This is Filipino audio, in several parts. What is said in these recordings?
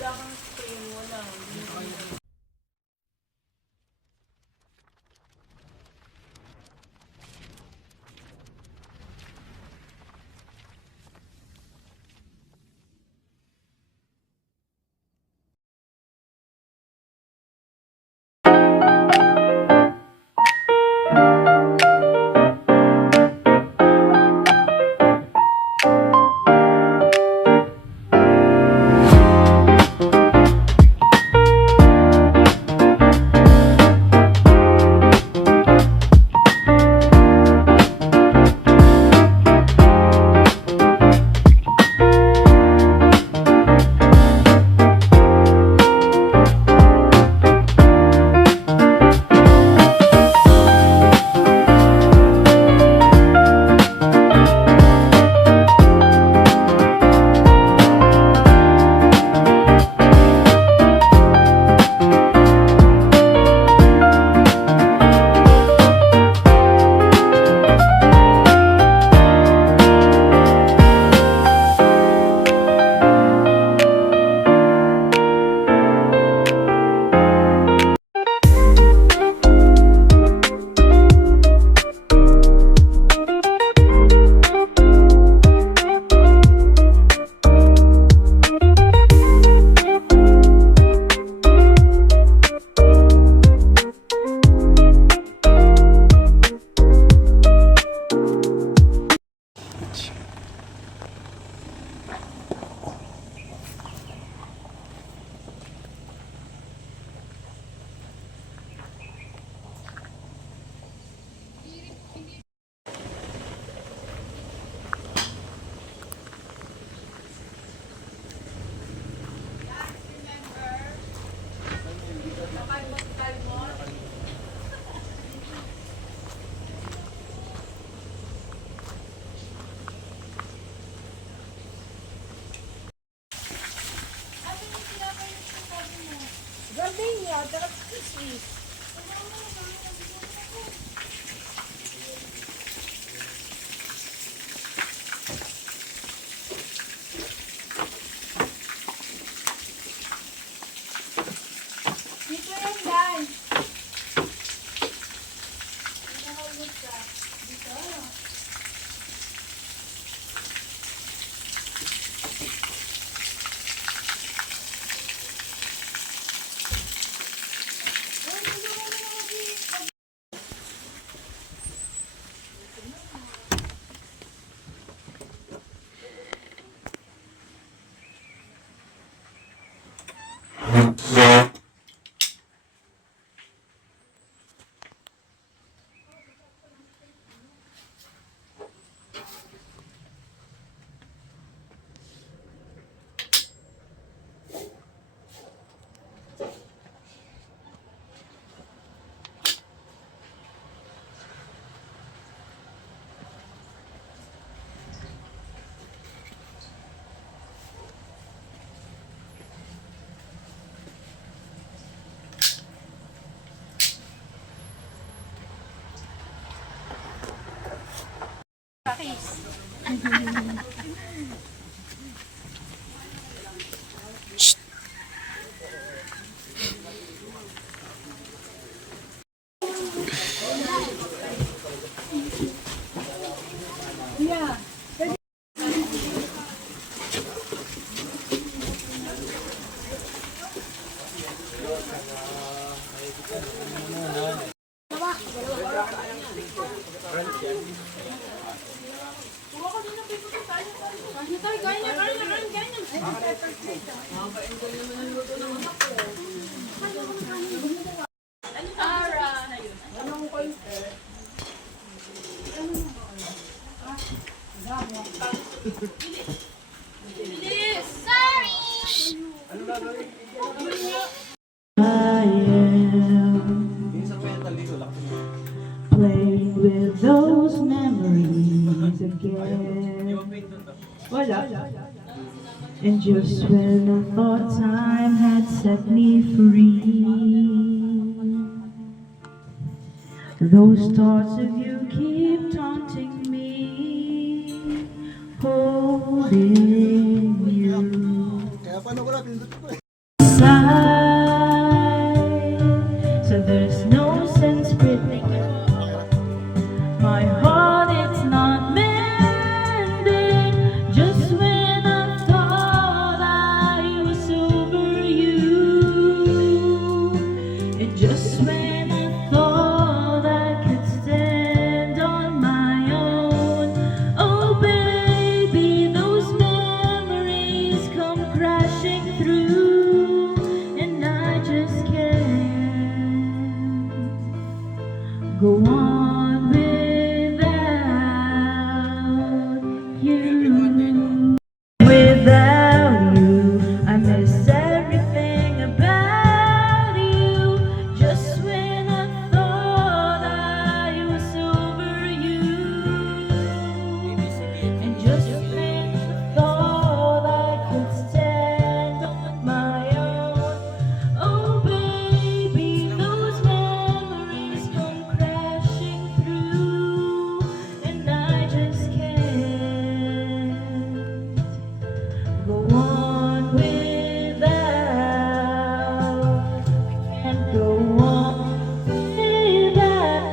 wala kang screen, wala. Gambing niya, dapat kismis. Dito yan, Dan. Nakaulit ka. Dito. Yeah. I am playing with those memories again. Voila. And just when I thought time had set me free, those thoughts of you keep taunting me, holding you. through, and I just can't go on without you. Without you, I miss everything about you. Just when I thought I was over you, and just when I thought I could stand on my own, oh baby, those memories come crashing through, and I just can't go on without. I can't go on without.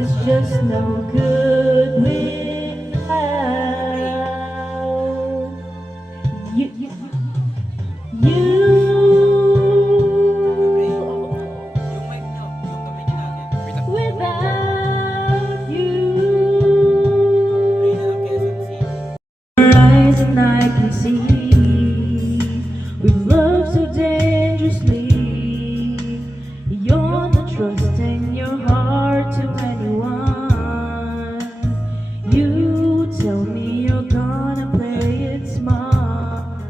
It's just no good without you. Without you. Your eyes and I can see we've loved so dangerously. You're not trusting your heart to anyone. You tell me you're gonna play it smart.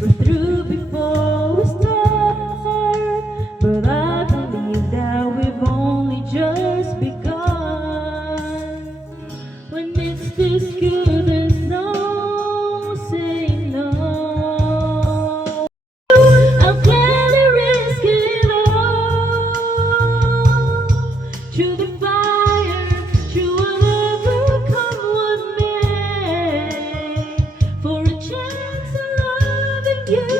We're through before we start, but I believe that we've only just begun. When it's this good, there's no saying no. I'll gladly risk it all, through the fire, through whatever come what may, for a chance of loving you.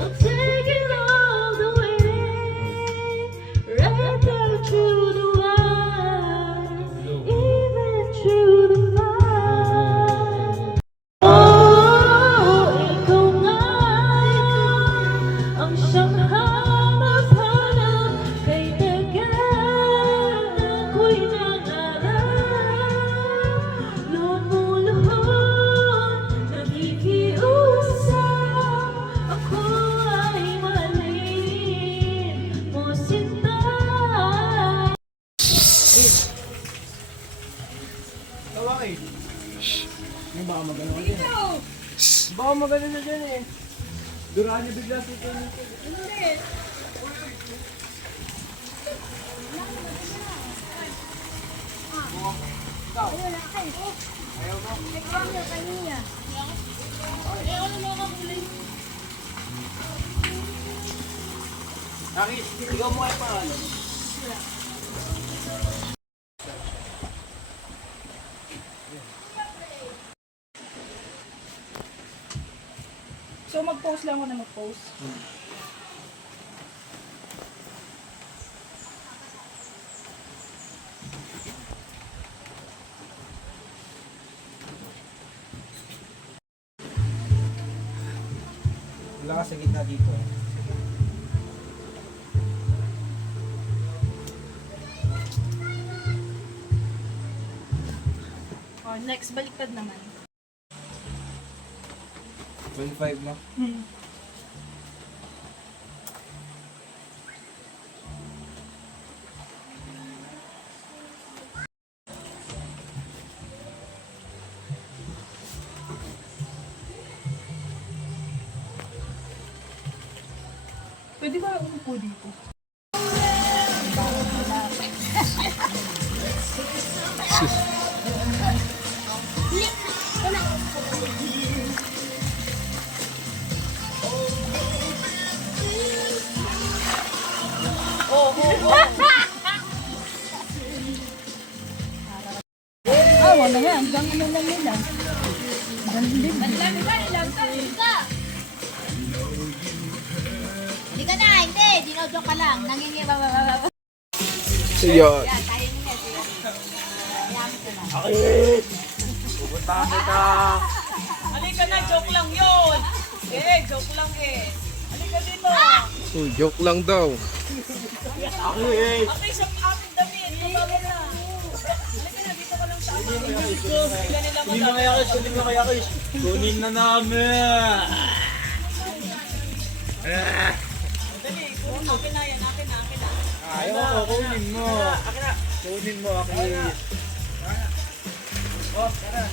I'll take it all the way, right there through the wire, even through the fire. Oh, ikaw nga ang siyang hanap-hanap, kay tagal ako'y nangarap. Lumuluhod, nakikiusap, ako ay mahalin mo, sinta. Tawakay. Yung baka magano ka dyan eh. Baka magano na dyan eh. Duraan niyo bigla si Tony. Hindi. Wala kayo. Ayaw mo? Ikaw na kanina. Ayaw na mga kulay. Aki, ikaw mo kayo pangalan. So mag-post lang ako na mag-post. Wala ka sa gitna dito. Oh, next baliktad naman. 25 na. Pwede ba umupo dito? Wala na yan. Hanggang ano lang nila. Ganun lang ba? Ilang ka? Hindi ka na, hindi. Dinojoke ka lang. Nangingiba. Siya. Yan, tayo niya. Yamit ka na. Akit! Pupuntahan kita! Halika na, joke lang yun. Joke lang eh. Halika dito. Joke lang daw. Akit! Ate, sa ating damit. Tumama na. Halika na, dito ka lang sa amin. Bigla nila Hindi na kaya Kish, hindi na kaya Kish. Kunin na namin! kunin mo. Kunin mo, Akis. Oh, tara.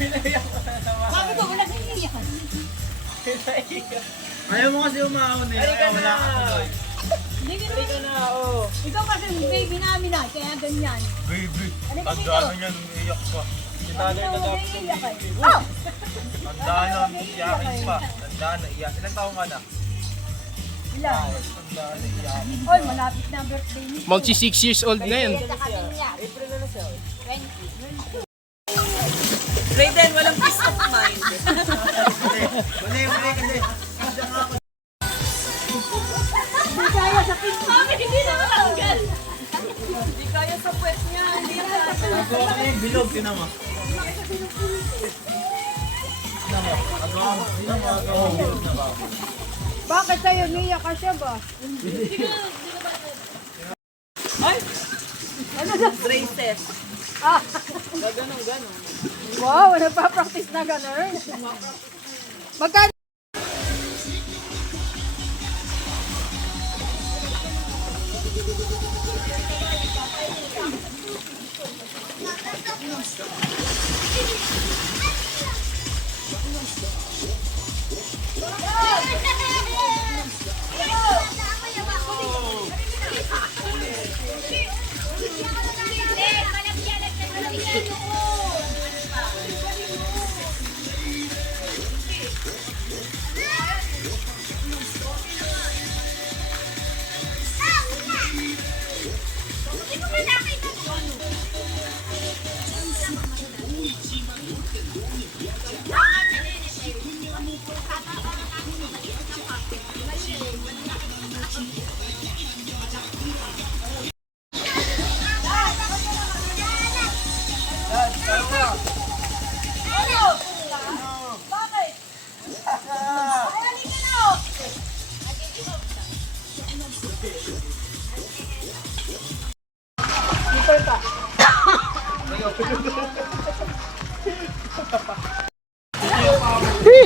Sabi ko, wala kang iiyakan. Ayaw mo kasi umahon eh. Halika Wala na. ka tuloy. Hindi ka Halika na, oh. Ikaw kasi baby namin na, kaya ganyan. Baby, Ano ka dito? tandaan na yan, umiiyak pa. Tagay na dapat Huwag yung iiyakan. baby. Oh! Tandaan na, iyakin pa. Tandaan na, iyak. Ilang taong ka na? Ilan? Tandaan na, iyakin. Oy, malapit na ang birthday ni Magsi 6 years old na yan. April na siya. Raiden, walang peace of mind. Mali kasi. Hindi kaya sa pink. Hindi na matanggal. Hindi kaya sa puwet niya. Hindi kaya. Nagawa ka yung bilog, tinan mo. Bakit sa'yo niya ka siya ba? Ay! Braces. Ah, Gaganong-ganon. wow, nagpa-practice na gano'n. Magkano?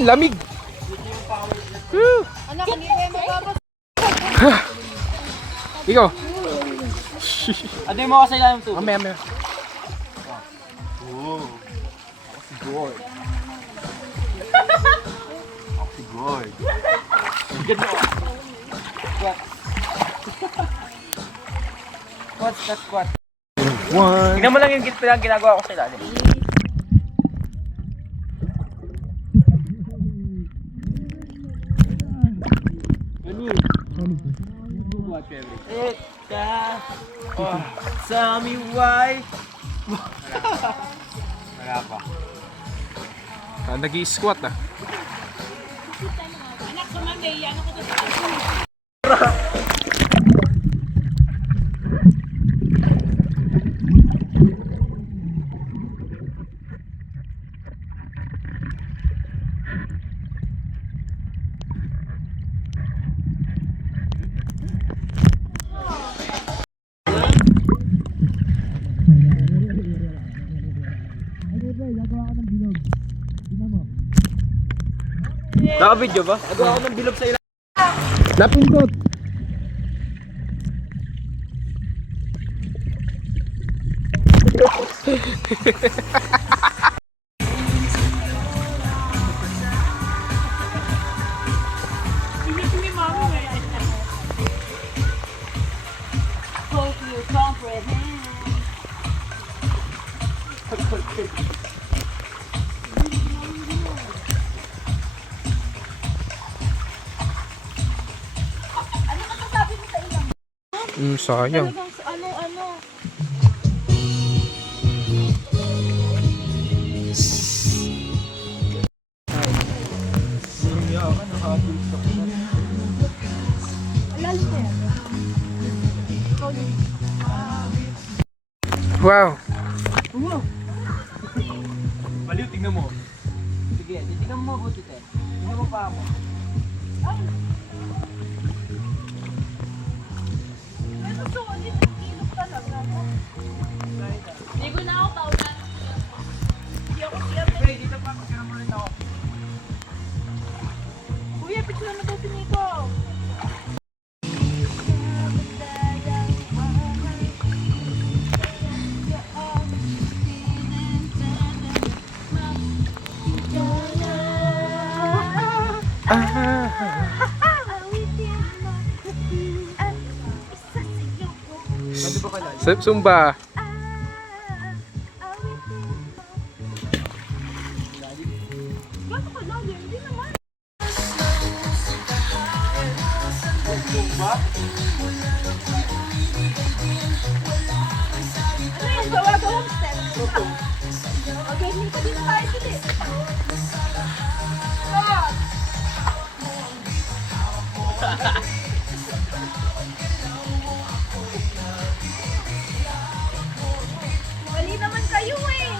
Lamig. Anak, hindi kayo magkabas. Ikaw. Ano mo kasi lang ito? Mamaya. Good. Squat. One. Tingnan mo lang yung ginagawa ko sa ilalim. Eka. Oh, Sammy, why? Wala pa. Nag-i-squat ah. Anak, sa Monday, ano ko to sa Naka-video ba? Nagawa ako ng bilog sa ilalim. Napindot. Hope you comprehend. Sayang. Ano. Lalim na yan. Wow. Baliw, tingnan mo. Sige, titignan mo mabuti te. Tingnan mo pa ako. Hindi ko na ako paulan. Zumba. Mali naman kayo eh.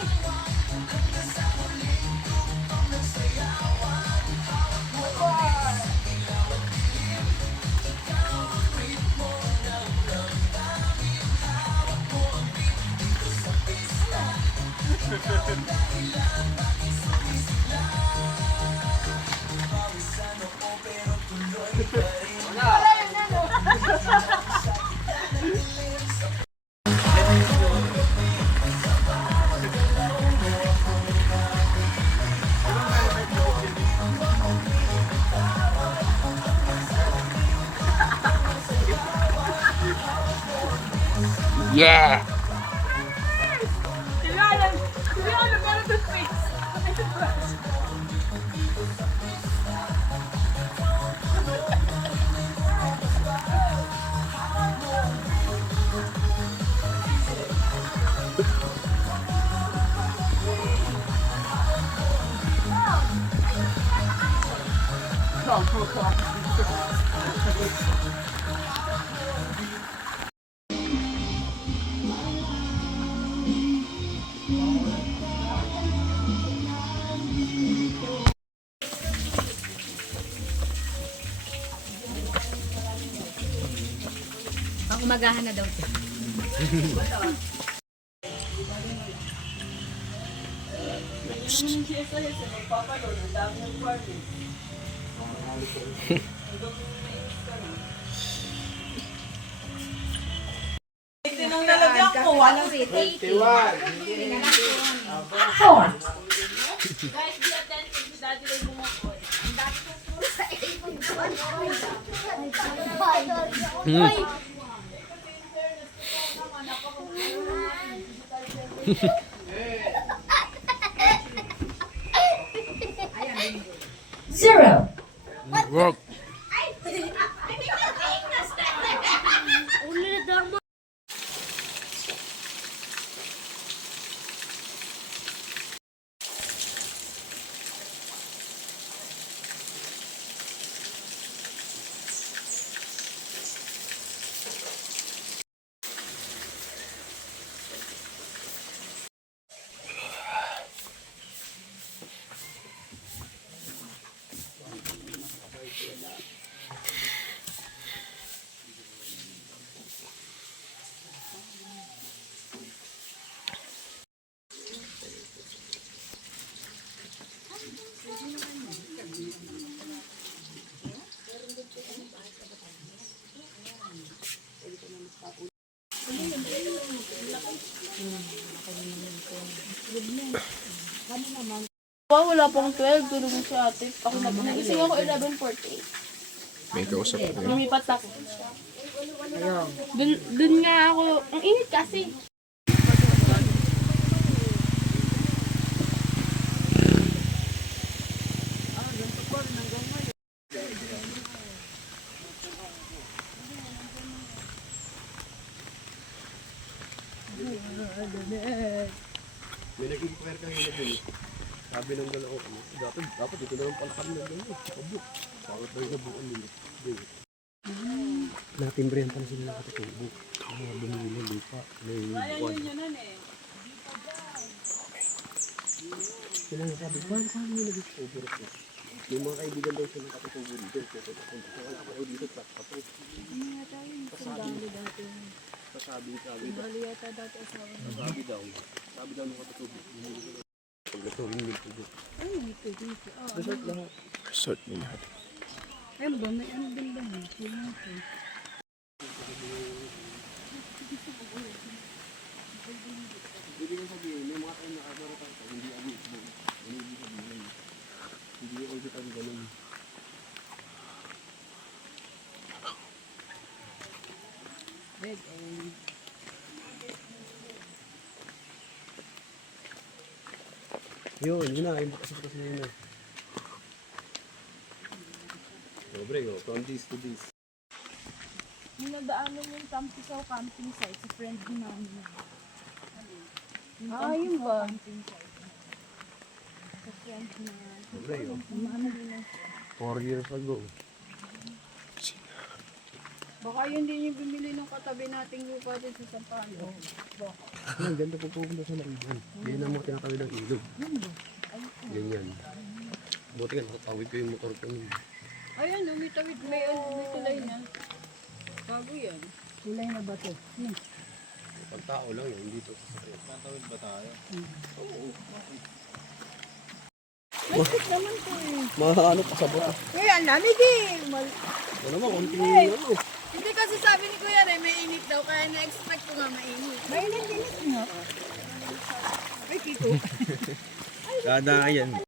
Yeah! Kailangan, meron the face. Ang umagahan na daw siya. Tinong nalagyan ko, walang City. 21. Guys, be attentive si Daddy Ray bumukod. Ang dami kong puro sa Zero. Work. Wala pang 12, tulog na si ate. Ako nagising ako 11:48. May kausap ko yun. Lumipat ako. Dun nga ako, ang init kasi. May nag-inquire kang yun. Sabi ng dalawa ko, dapat ito na lang pala kami ng gano'n. Kabuk. Bakit ba yung nabukan nila? Natimbrihan pa na sila nakatutubo. Mga bumili ng lupa. May buwan. Sila nga sabi, paano nyo nag-discover ko? May mga kaibigan daw sila nakatutubo dito. Wala ko kayo dito, pato. Sabi daw nung katutubo. Pagkatuloy yung tubo. Resort lang. Resort nila. Ayun ba, may ano din ba? Hindi ko sabihin, may mga tayo nakagaro tayo, hindi ako ito. Hindi sabihin. Hindi ko ulit ang ganun. Yun na, yung bukas-bukas na yun na. Sobre, from this to this. Yung nadaanan yung Tampisaw camping site, si friend namin. Yun ba? Camping site. Sa friend na. Sobre, Ano yun? 4 years ago. Baka yun din yung bumili ng katabi nating lupa din sa Sampalo. Ang ganda po pupunta sa Laiban. Yan ang mga tinatawid ng ilog. Ganyan. Buti nga, nakatawid ko yung motor ko nun. Ayan, may tawid, may tulay na. Bago yan. Tulay na ba ito? Pag tao lang yan, hindi ito sasakyan. Tatawid ba tayo? Masik naman to eh. Mga ano, pasabot. Eh, ang lamig eh. Ano naman, konting ano. Hindi kasi sabi ni Kuya Ray, may init daw, kaya na-expect ko nga mainit. Mainit nga. Ay, Kito. Kada yan.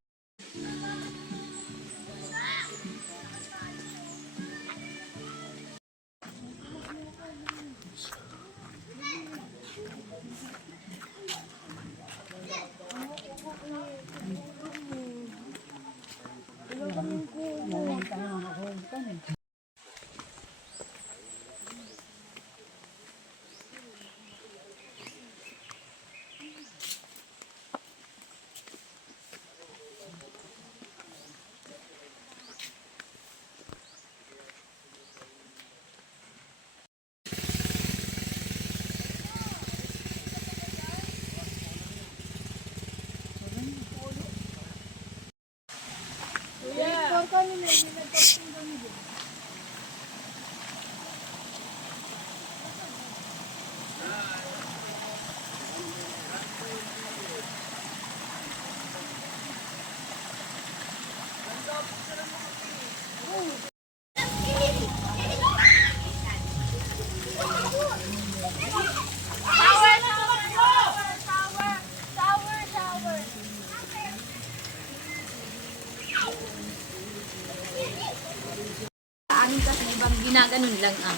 Amin kasi ibang ginaganon lang ah.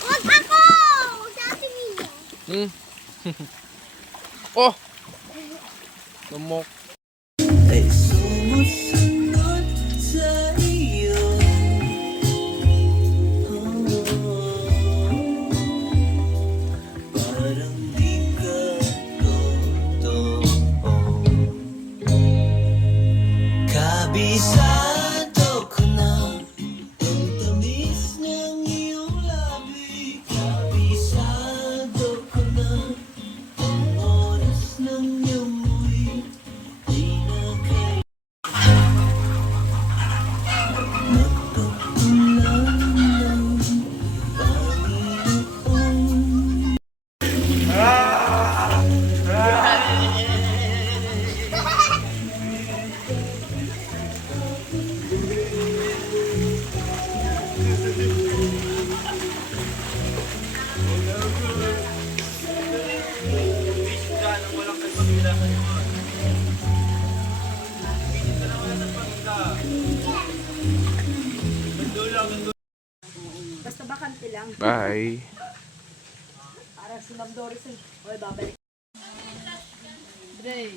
Wag ako! Dati niya. Oh! Lamok. Ay sumusunod sa iyo. Parang di ka totoo. Kabisado ko na ang tamis ng iyong labi. Kabisado ko na ang oras ng iyong muwi. Di na kayo nagpapulang ng Panginoon. Basta bakante lang. Bye. Para si Ma'am Doris. Oy, babalik. Dre.